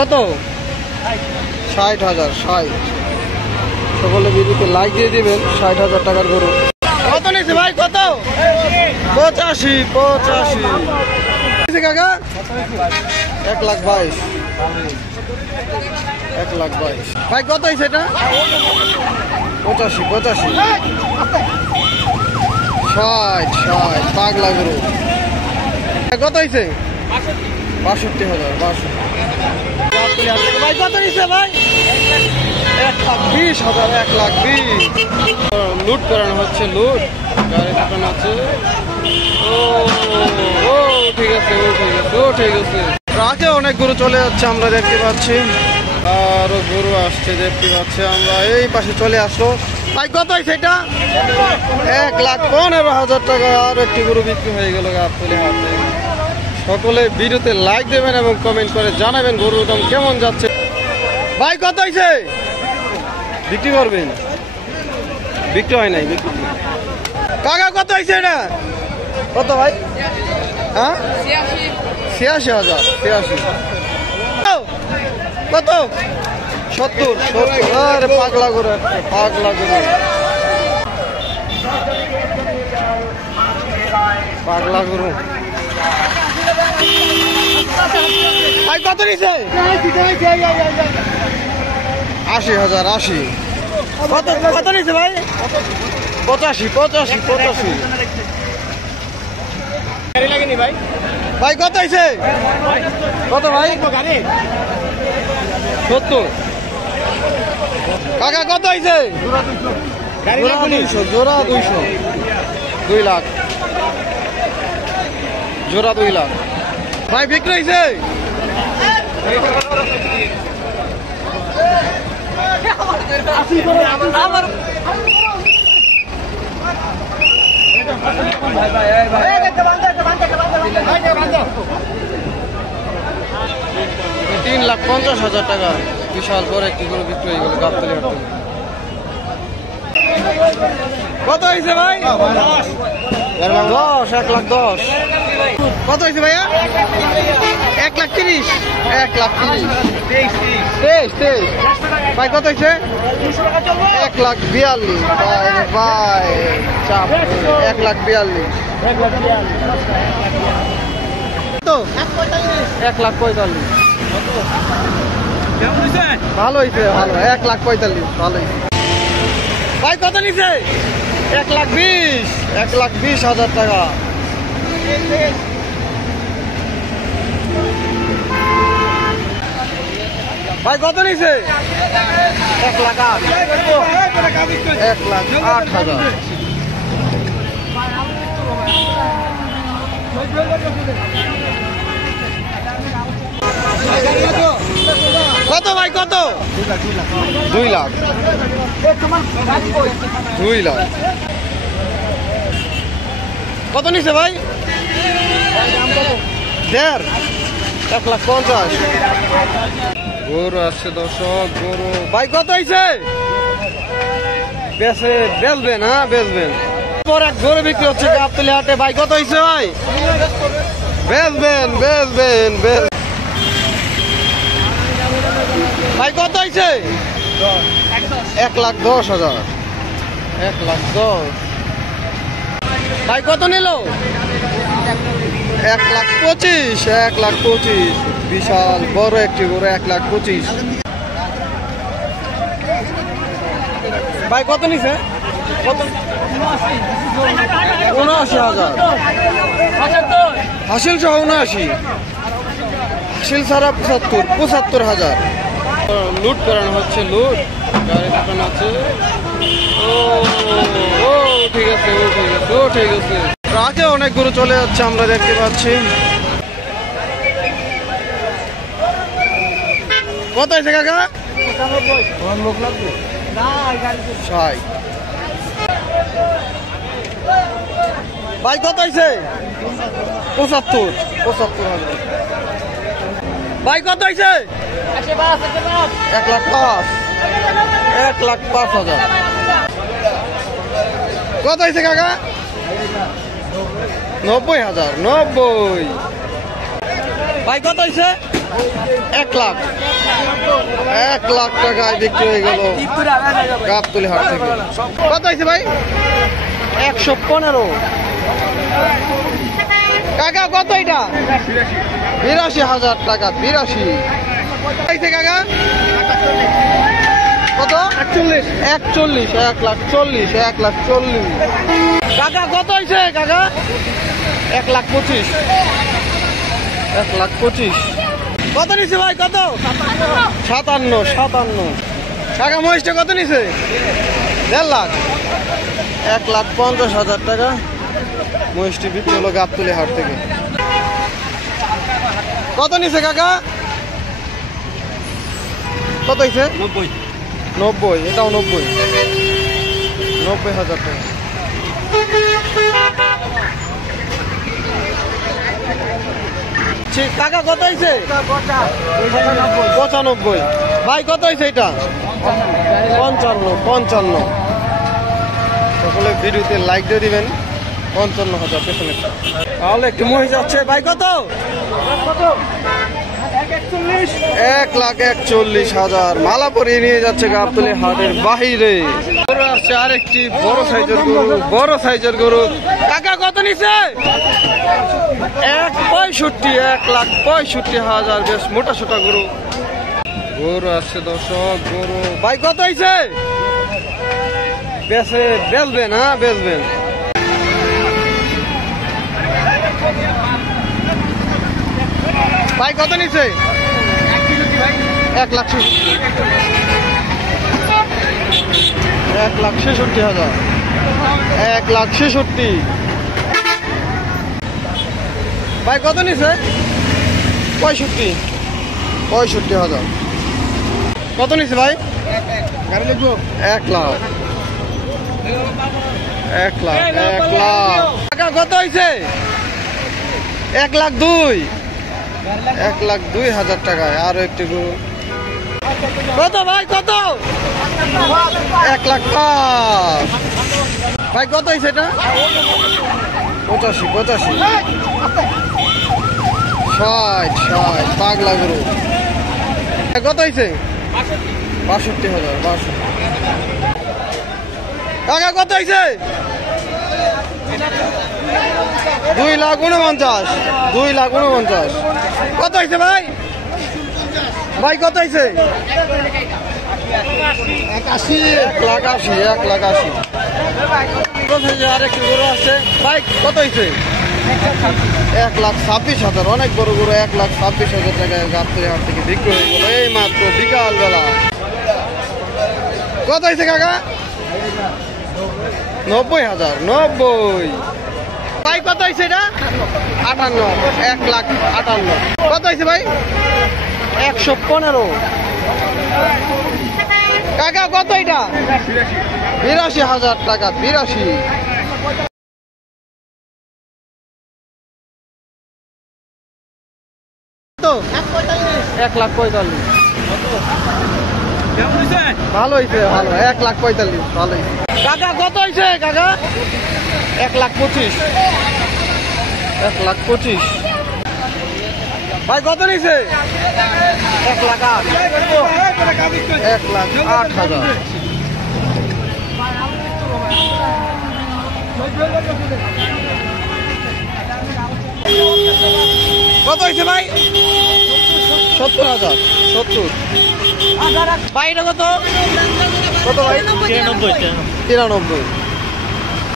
কত? 60,000। 60। সকলে ভিডিওতে লাইক দিয়ে দিবেন। 60,000 টাকার গরু। কত নিয়েছে ভাই? কত? 85। 85 কাকা। 1,22,000। 1,22,000 ভাই। কত হয়েছে এটা? 85। 60 পাগলা গরু। কত হয়েছে? 62,000। 62 ভাই। কত নিচ্ছে ভাই? 1,20,000। 1,20,000 লুট করানো হচ্ছে। লুট গাড়ি দোকান আছে। ও ঠিক আছে। ঠিক আছে। রাতে অনেক গরু চলে যাচ্ছে আমরা দেখতে পাচ্ছি। আরো গরু আসছে দেখতে পাচ্ছি আমরা। এই পাশে চলে আসলো ভাই। কত হয়েছে এটা? 1,15,000 টাকা। আর একটি গরু বিক্রি হয়ে গেল গাবতলী হাটে। সকলে ভিডিওতে লাইক দেবেন এবং কমেন্ট করে জানাবেন গরুর দাম কেমন যাচ্ছে। ভাই কত হয়েছে? বিক্রি করবেন? বিক্রি হয় নাই। কাকা কত হয়েছে এটা? কত ভাই? হ্যাঁ 86,000। 86 কত? 70। আরে পাগলা গরু। ভাই কত নিছে? 80,000। 80 কত নিছে ভাই? 85। ভাই কত হয়েছে? কত ভাই? 70 কাকা। কত হয়েছে? জোড়া 200। 2 লাখ জোড়া। 2 লাখ ভাই বিক্রি হয়েছে। আমার 3,50,000 টাকা। বিশাল বড় একটি গরু বিক্রি হয়ে গেল গাবতলী হাট থেকে। কত হয়েছে ভাই? 10। 1,10,000। কত হয়েছে ভাইয়া? 1,30,000। 1,30,000। ভাই কত হয়েছে? 1,42,000 ভাই। 1,42,000 তো 1,45,000 ভালো হয়েছে। 1,45,000 ভালো হয়েছে ভাই। কত নিছে? 1,20,000। 1,20,000 টাকা। ভাই কত নিছে? 1,08,000। 1,08,000 কত ভাই? কত? 2 লাখ। 2 লাখ কত নিছে ভাই? 1,500,000। 1,50,000 গরু আসছে দর্শক। গরু ভাই কত হয়েছে? বেচবেন? হ্যাঁ বেচবেন। পর এক গরু বিক্রি হচ্ছে গাবতলী হাটে। ভাই কত হয়েছে ভাই? বেচবেন। ভাই কত হয়েছে? 1,10,000। 1,10,000 ভাই কত নিল? 1,25,000। 1,25,000 বিশাল বড় একটি গরু। 1,25,000 ভাই কত নিছে? 79,000। হাসিল সহ 79। হাসিল ছাড়া 75,000। লুট করানো হচ্ছে। লুট গাড়ি দোকান আছে। ও ঠিক আছে। ঠিক আছে। রাতে অনেক গরু চলে যাচ্ছে আমরা দেখতে পাচ্ছি। কত হয়েছে কাকা? 60 ভাই কত হয়েছে? 75,000 ভাই কত হয়েছে? 1,05,000। 1,05,000 কত হয়েছে কাকা? 90,000। 90 ভাই কত হয়েছে? 1 লাখ, 1 লাখ টাকায় বিক্রি হয়ে গেল গাবতলী হাট থেকে। কত হয়েছে ভাই? 115। কাকা কত এটা? 82,000 টাকা। 82 হয়েছে কাকা। কত? 41। 1,40,000, 1,40,000। কাকা কত হয়েছে কাকা? 1,25,000, 1,25,000। কত নিছে ভাই? কত? 57। কাকা মহিষটা কত নিছে? 1.5 লাখ। 1,50,000 টাকা মহিষটি বিক্রি হলো গাবতলী হাট থেকে। কত নিছে কাকা? কত হয়েছে? 90। এটাও 90,000 টাকা। কাকা কত হয়েছে? 95। ভাই কত হয়েছে এটা? 55। সকলে ভিডিওতে লাইক দিয়ে দিবেন। 55,000 পেছনে। তাহলে একটু মহিষ যাচ্ছে। ভাই কত? 1,41,000 মালা পরিয়ে নিয়ে যাচ্ছে গাবতলী হাটের বাহিরে। আসছে আরেকটি বড় সাইজের গরু, বড় সাইজের গরু। কাকা কত নিছে? 1,65,000, বেশ মোটা সোটা গরু। গরু আসছে দর্শক, গরু। ভাই কত হয়েছে? বেচবেন? হ্যাঁ বেচবেন। ভাই কত নিছে? 1,66,000, 1,66,000, 1,66,000। ভাই কত নিছে? 65,000। কত নিছে ভাই? 1 লাখ, 1 লাখ, 1 লাখ। টাকা কত হয়েছে? 1,02,000, 1,02,000 টাকায় আরো একটি গরু। কত ভাই? কত? 1,05,000। ভাই কত হয়েছে এটা? 85, 60 পাগলা গরু। কত হয়েছে? 62,000। টাকা কত হয়েছে? 2,49,000, 2,49,000। কত হয়েছে ভাই? ভাই কত হয়েছে? 1,80,000, 1,80,000। আরেকটি গরু আছে। ভাই কত হয়েছে? 1,26,000। অনেক বড় গরু। 1,26,000 টাকায় গাবতলী হাট থেকে বিক্রি হয়ে গেল এই মাত্র বিকাল বেলা। কত হয়েছে কাকা? 90,000, 90। ভাই কত হয়েছে এটা? 58, 1,58,000। কত হয়েছে ভাই? 115। কাকা কত এটা? 82,000 টাকা। 82। তো 1,45,000। ভালো হয়েছে, ভালো। 1,45,000 ভালো হয়েছে। কাকা কত হয়েছে কাকা? 1,25,000, 1,25,000। ভাই কত নিছে? 1,08,000, 1,08,000। কত হয়েছে ভাই? 70,000, 70। ভাই এটা কত? কত ভাই? 93।